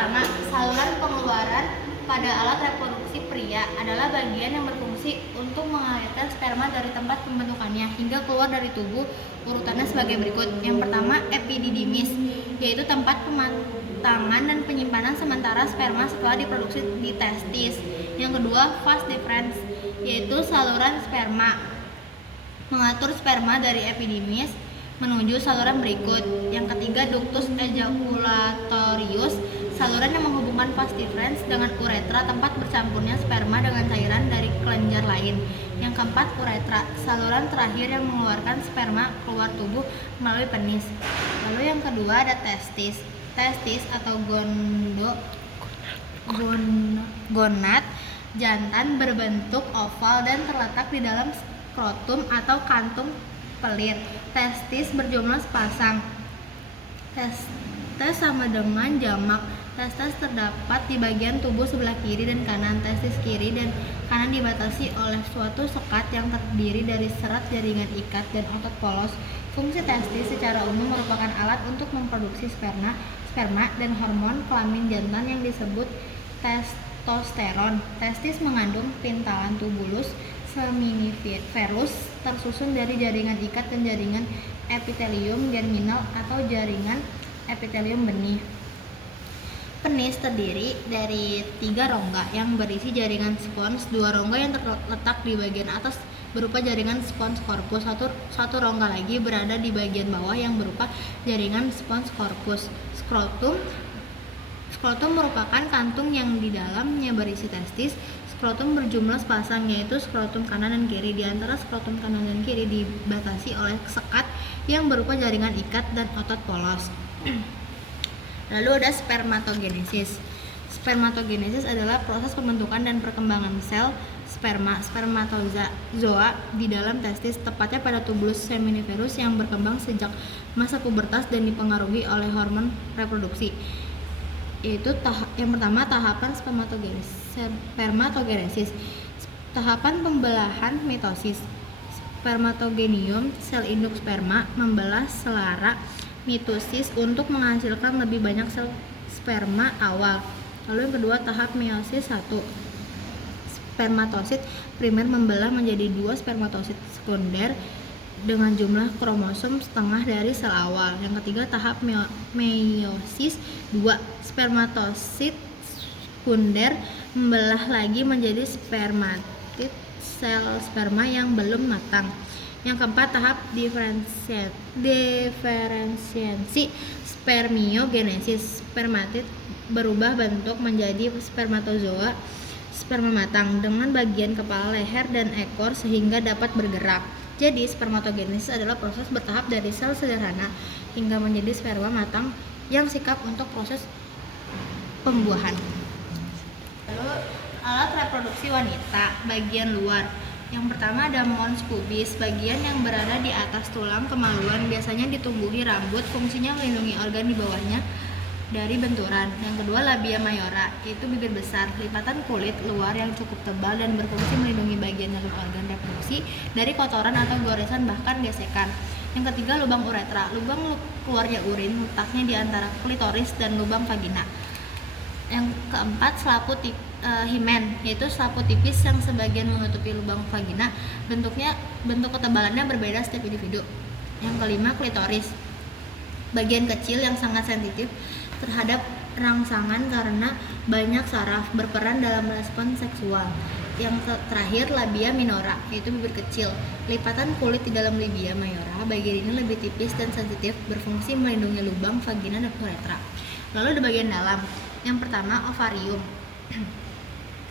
pertama, saluran pengeluaran pada alat reproduksi pria adalah bagian yang berfungsi untuk mengalirkan sperma dari tempat pembentukannya hingga keluar dari tubuh. Urutannya sebagai berikut. Yang pertama, epididymis, yaitu tempat pematangan dan penyimpanan sementara sperma setelah diproduksi di testis. Yang kedua, vas deferens, yaitu saluran sperma, mengatur sperma dari epididymis menuju saluran berikut. Yang ketiga, ductus ejaculatorius, saluran yang menghubungkan vas deferens dengan uretra, tempat bercampurnya sperma dengan cairan dari kelenjar lain. Yang keempat, uretra, saluran terakhir yang mengeluarkan sperma keluar tubuh melalui penis. Lalu yang kedua ada testis. Testis atau gonad jantan berbentuk oval dan terletak di dalam skrotum atau kantung pelir. Testis berjumlah sepasang. Testes sama dengan jamak. Testes terdapat di bagian tubuh sebelah kiri dan kanan. Testis kiri dan kanan dibatasi oleh suatu sekat yang terdiri dari serat jaringan ikat dan otot polos. Fungsi testis secara umum merupakan alat untuk memproduksi sperma dan hormon kelamin jantan yang disebut testosteron. Testis mengandung pintalan tubulus seminiferus tersusun dari jaringan ikat dan jaringan epitelium germinal atau jaringan epitelium benih. Penis terdiri dari 3 rongga yang berisi jaringan spons, 2 rongga yang terletak di bagian atas berupa jaringan spons corpus, satu rongga lagi berada di bagian bawah yang berupa jaringan spons corpus. Skrotum merupakan kantung yang di dalamnya berisi testis. Skrotum berjumlah sepasang, yaitu skrotum kanan dan kiri. Di antara skrotum kanan dan kiri dibatasi oleh sekat yang berupa jaringan ikat dan otot polos. Lalu ada spermatogenesis. Spermatogenesis adalah proses pembentukan dan perkembangan sel spermatozoa di dalam testis, tepatnya pada tubulus seminiferus yang berkembang sejak masa pubertas dan dipengaruhi oleh hormon reproduksi. Yaitu yang pertama, tahapan spermatogenesis. Tahapan pembelahan mitosis. Spermatogenium, sel induk sperma, membelah selara mitosis untuk menghasilkan lebih banyak sel sperma awal. Lalu yang kedua, tahap meiosis 1. Spermatosit primer membelah menjadi 2 spermatosit sekunder dengan jumlah kromosom setengah dari sel awal. Yang ketiga, tahap meiosis 2. Spermatosit sekunder membelah lagi menjadi spermatid, sel sperma yang belum matang. Yang keempat, tahap diferensiasi spermiogenesis. Spermatid berubah bentuk menjadi spermatozoa sperma matang dengan bagian kepala, leher, dan ekor sehingga dapat bergerak. Jadi, spermatogenesis adalah proses bertahap dari sel sederhana hingga menjadi sperma matang yang siap untuk proses pembuahan. Lalu, alat reproduksi wanita bagian luar. Yang pertama ada mons pubis, bagian yang berada di atas tulang kemaluan, biasanya ditumbuhi rambut, fungsinya melindungi organ di bawahnya dari benturan. Yang kedua, labia mayora, yaitu bibir besar, lipatan kulit luar yang cukup tebal dan berfungsi melindungi bagian dalam organ reproduksi dari kotoran atau goresan bahkan gesekan. Yang ketiga, lubang uretra, lubang keluarnya urin, letaknya di antara klitoris dan lubang vagina. Yang keempat, selaput himen, yaitu selaput tipis yang sebagian menutupi lubang vagina. Bentuk ketebalannya berbeda setiap individu. Yang kelima, klitoris, bagian kecil yang sangat sensitif terhadap rangsangan karena banyak saraf, berperan dalam respon seksual. Yang terakhir, labia minora, yaitu bibir kecil, lipatan kulit di dalam labia mayora. Bagian ini lebih tipis dan sensitif, berfungsi melindungi lubang vagina dan uretra. Lalu di bagian dalam, yang pertama, ovarium.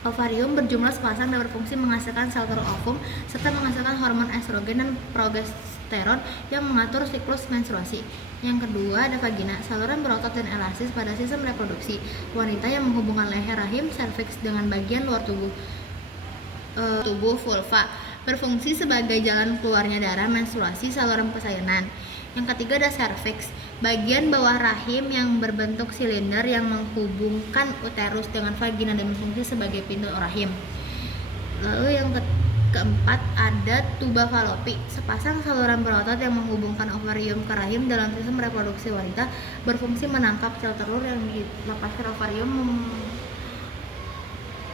Ovarium berjumlah sepasang dan berfungsi menghasilkan sel telur ovum serta menghasilkan hormon estrogen dan progesteron yang mengatur siklus menstruasi. Yang kedua ada vagina, saluran berotot dan elastis pada sistem reproduksi wanita yang menghubungkan leher rahim serviks dengan bagian luar tubuh vulva, berfungsi sebagai jalan keluarnya darah menstruasi saluran persalinan. Yang ketiga ada serviks, bagian bawah rahim yang berbentuk silinder yang menghubungkan uterus dengan vagina dan berfungsi sebagai pintu rahim. Lalu yang Keempat, ada tuba falopi, sepasang saluran berotot yang menghubungkan ovarium ke rahim dalam sistem reproduksi wanita, berfungsi menangkap sel telur yang dilepaskan ovarium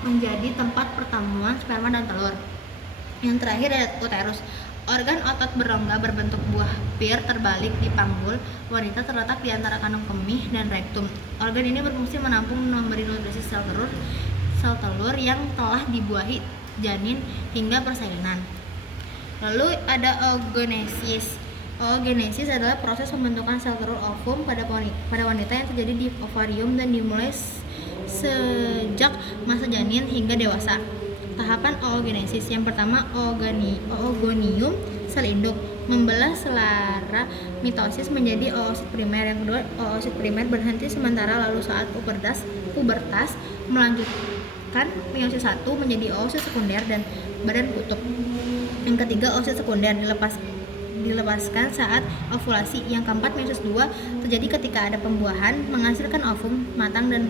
menjadi tempat pertemuan sperma dan telur. Yang terakhir ada uterus, organ otot berongga berbentuk buah pir terbalik di panggul wanita terletak di antara kandung kemih dan rektum. Organ ini berfungsi menampung dan memberi nutrisi sel telur yang telah dibuahi janin hingga persalinan. Lalu ada oogenesis. Oogenesis adalah proses pembentukan sel telur ovum pada wanita yang terjadi di ovarium dan dimulai sejak masa janin hingga dewasa. Tahapan oogenesis yang pertama, oogonium, sel induk, membelah selara mitosis menjadi oosit primer. Yang kedua, oosit primer berhenti sementara lalu saat pubertas melanjutkan meiosis 1 menjadi oosit sekunder dan badan kutub. Yang ketiga, oosit sekunder dilepaskan saat ovulasi. Yang keempat, meiosis 2 terjadi ketika ada pembuahan menghasilkan ovum matang dan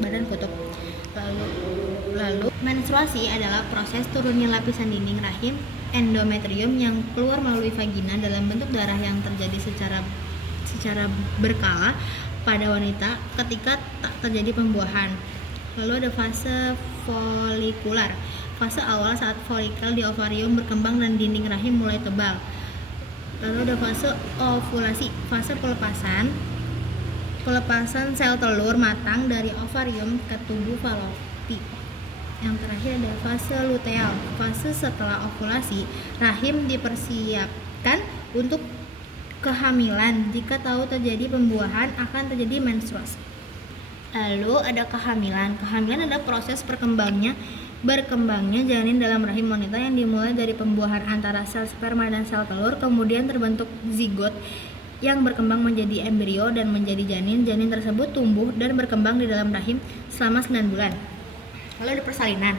badan kutub. Lalu menstruasi adalah proses turunnya lapisan dinding rahim endometrium yang keluar melalui vagina dalam bentuk darah yang terjadi secara berkala pada wanita ketika tak terjadi pembuahan. Lalu ada fase folikular, fase awal saat folikel di ovarium berkembang dan dinding rahim mulai tebal. Lalu ada fase ovulasi, fase pelepasan sel telur matang dari ovarium ke tubuh falopi. Yang terakhir ada fase luteal, fase setelah ovulasi. Rahim dipersiapkan untuk kehamilan. Jika tahu terjadi pembuahan, akan terjadi menstruasi. Lalu ada kehamilan. Kehamilan adalah proses berkembangnya janin dalam rahim wanita yang dimulai dari pembuahan antara sel sperma dan sel telur, kemudian terbentuk zigot yang berkembang menjadi embrio dan menjadi janin. Janin tersebut tumbuh dan berkembang di dalam rahim selama 9 bulan. Lalu ada persalinan.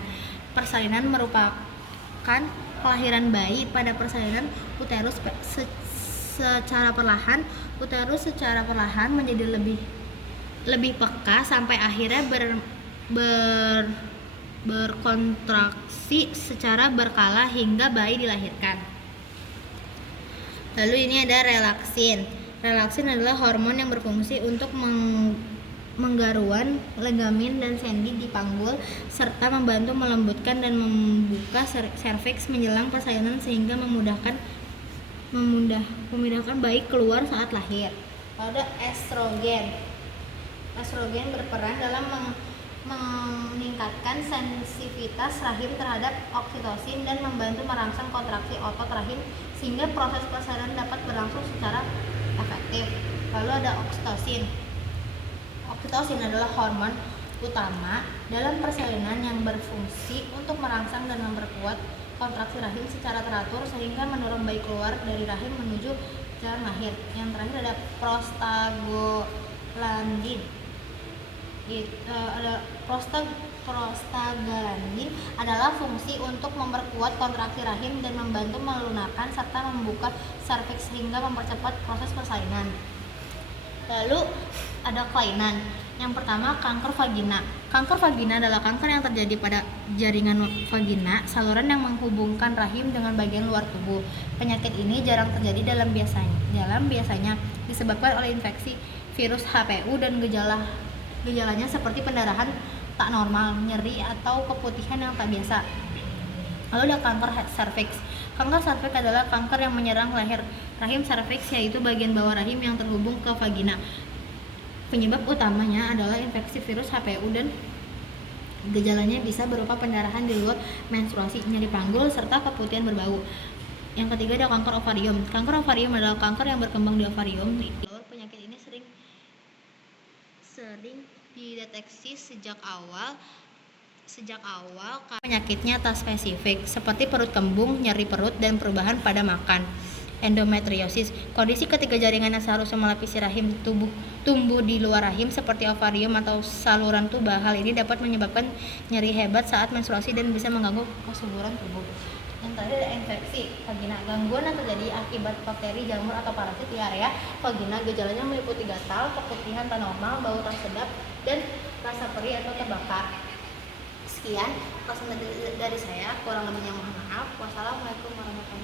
Persalinan merupakan kelahiran bayi. Pada persalinan, uterus secara perlahan menjadi lebih peka sampai akhirnya berkontraksi secara berkala hingga bayi dilahirkan. Lalu ini ada relaksin. Relaksin adalah hormon yang berfungsi untuk menggaruan ligamen dan sendi di panggul serta membantu melembutkan dan membuka serviks menjelang persalinan sehingga memudahkan bayi keluar saat lahir. Lalu ada estrogen. Estrogen berperan dalam meningkatkan sensitivitas rahim terhadap oksitosin dan membantu merangsang kontraksi otot rahim sehingga proses persalinan dapat berlangsung secara efektif. Lalu ada oksitosin. Oksitosin adalah hormon utama dalam persalinan yang berfungsi untuk merangsang dan memperkuat kontraksi rahim secara teratur sehingga mendorong bayi keluar dari rahim menuju jalan lahir. Yang terakhir ada prostaglandin. Prostaglandin adalah fungsi untuk memperkuat kontraksi rahim dan membantu melunakkan serta membuka serviks sehingga mempercepat proses persalinan. Lalu ada kelainan. Yang pertama, kanker vagina. Kanker vagina adalah kanker yang terjadi pada jaringan vagina, saluran yang menghubungkan rahim dengan bagian luar tubuh. Penyakit ini jarang terjadi dalam biasanya disebabkan oleh infeksi virus HPV dan gejalanya seperti pendarahan tak normal, nyeri atau keputihan yang tak biasa. Lalu ada kanker serviks. Kanker serviks adalah kanker yang menyerang rahim serviks, yaitu bagian bawah rahim yang terhubung ke vagina. Penyebab utamanya adalah infeksi virus HPV dan gejalanya bisa berupa pendarahan di luar menstruasi, nyeri panggul, serta keputihan berbau. Yang ketiga ada kanker ovarium. Kanker ovarium adalah kanker yang berkembang di ovarium. Penyakit ini sering dideteksi sejak awal penyakitnya tak spesifik seperti perut kembung, nyeri perut, dan perubahan pada makan. Endometriosis, kondisi ketika jaringan yang seharusnya melapisi rahim tumbuh di luar rahim seperti ovarium atau saluran tuba. Hal ini dapat menyebabkan nyeri hebat saat menstruasi dan bisa mengganggu kesuburan tubuh. Yang terakhir ada infeksi vagina. Gangguan yang terjadi akibat bakteri, jamur, atau parasit di area vagina. Gejalanya meliputi gatal, keputihan tak normal, bau tak sedap, dan rasa perih atau terbakar. Sekian pesan dari saya, kurang lebihnya mohon maaf. Wassalamualaikum warahmatullahi wabarakatuh.